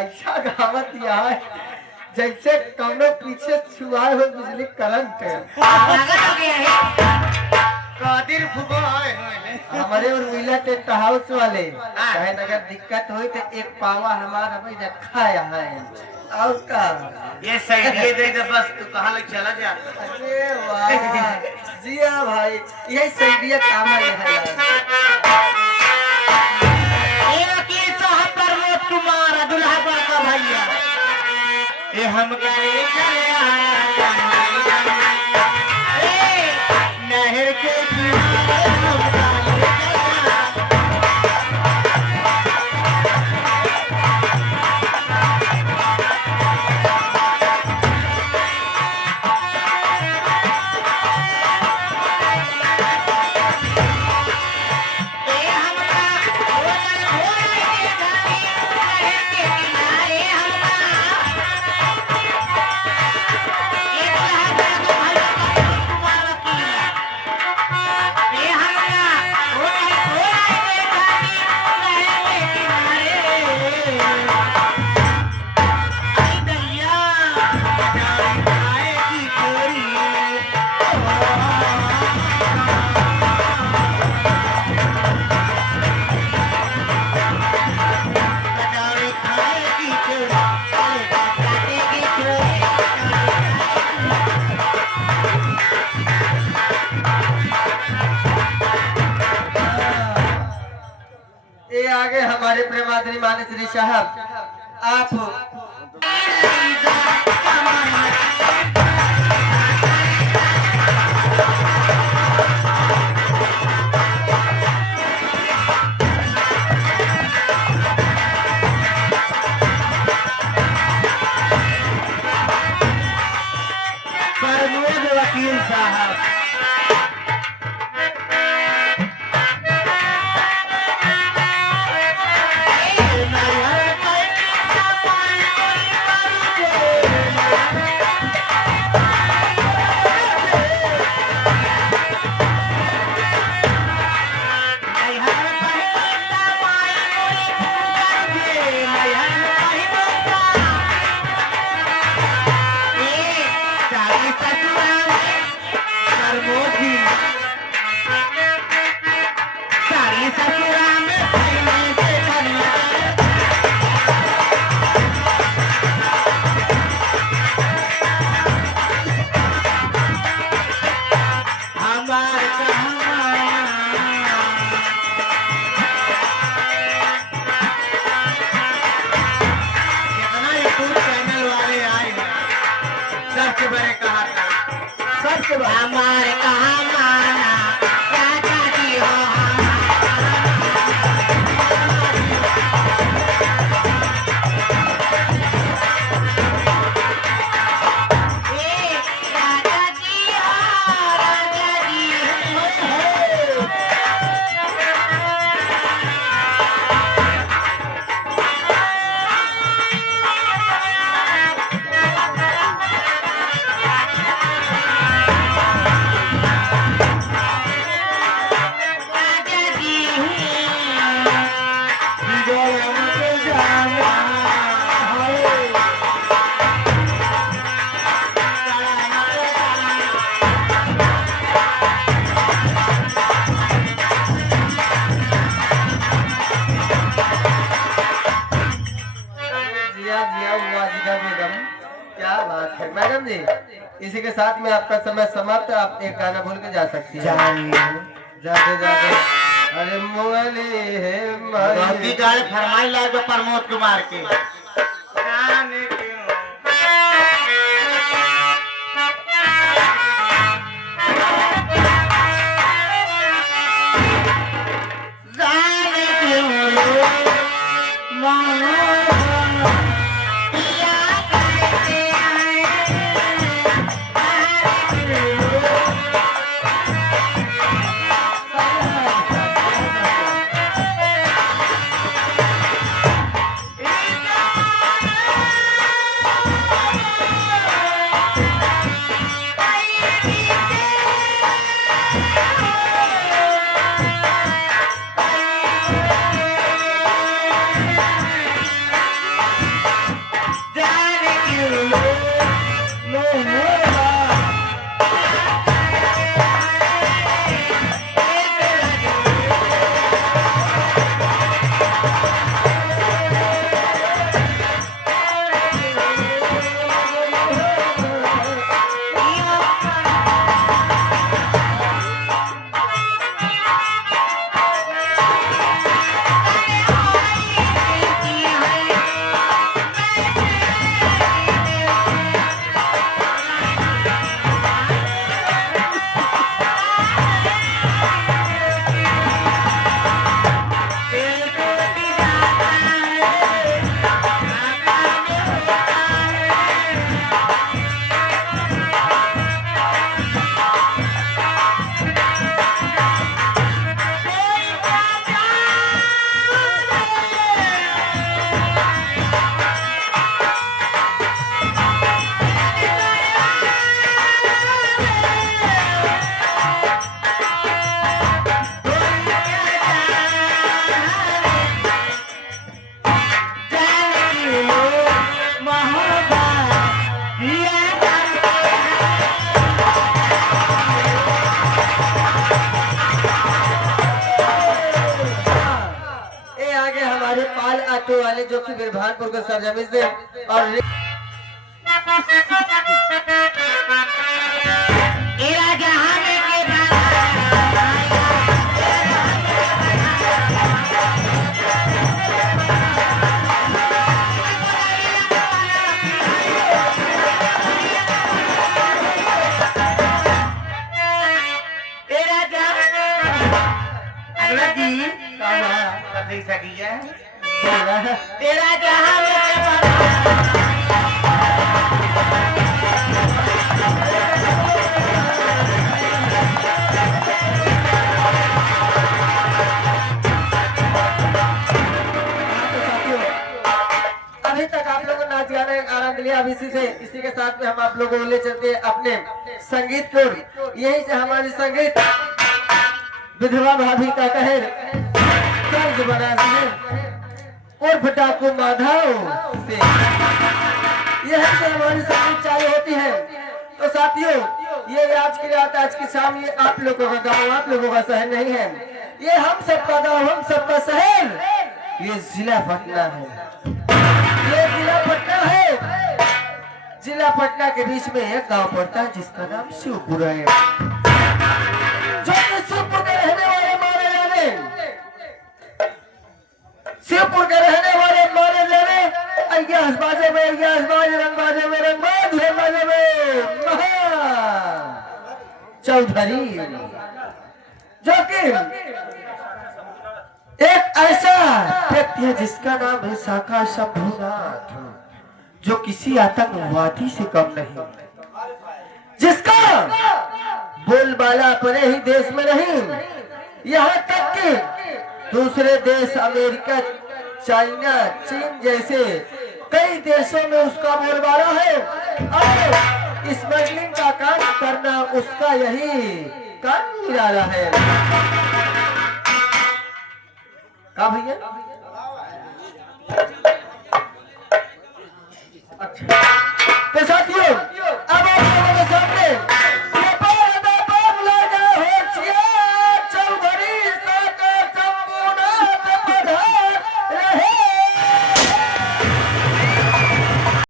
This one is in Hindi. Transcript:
ऐसा गावत यहाँ जैसे कौनो पीछे छुआ हो बिजली करंट। कादिर फुगो है हमारे और मिला टेंट हाउस वाले कहे अगर दिक्कत हो तो एक पावा हमारा भाई रखा है और का ये सही ये दे दे बस तू कहाँ लग चला जा। अरे वाह जिया भाई यही सही काम है यार। तुम्हारा दुल्हा का भैया ये हम नहर के आगे हमारे प्रेमादरी मानस श्री साहब आप प्रमोद वकील साहब हमारे कहा माना राजा जी हो राजा जी मैडम जी इसी के साथ में आपका समय समाप्त। आप एक गाना बोल के जा सकती हैं। जाते जाते अरे मोली है गाने फरमाई लाए प्रमोद कुमार के है जो कि बिरभानपुर के सरजमीन से और तेरा जहां में के तेरा जहां अगला जी काम देख सकी है तेरा जहां में के अभी तक आप लोगों ने नाच गाने का आनंद लिया। अब इसी के साथ में हम आप लोगों को ले चलते हैं अपने संगीत को। यही से हमारी संगीत विधवा भाभी का कहर कर्ज बना और फटाको माधव से यही से हमारी संगीत चालू होती है। तो साथियों, ये आज की रात, आज की शाम, ये आप लोगों का गाँव, आप लोगों का शहर नहीं है, ये हम सबका गाँव, हम सबका शहर, ये जिला पटना है। ये जिला पटना है। जिला पटना के बीच में एक गांव पड़ता है जिसका नाम शिवपुर है, जो कि शिवपुर के रहने वाले मारे जाने, शिवपुर के रहने वाले मारे जाने अय्यास बाजे में अय्यास बाजे, रंग बाजे में रंग बाज, ढोल बाजे में महा चौधरी, जो कि एक ऐसा व्यक्ति है जिसका नाम है साका शंभुनाथ, जो किसी आतंकवादी से कम नहीं, जिसका बोलबाला अपने ही देश में नहीं, यहाँ तक कि दूसरे देश अमेरिका, चाइना, चीन जैसे कई देशों में उसका बोलबाला है। और स्मगलिंग का काम करना उसका यही काम निराला है। का भैया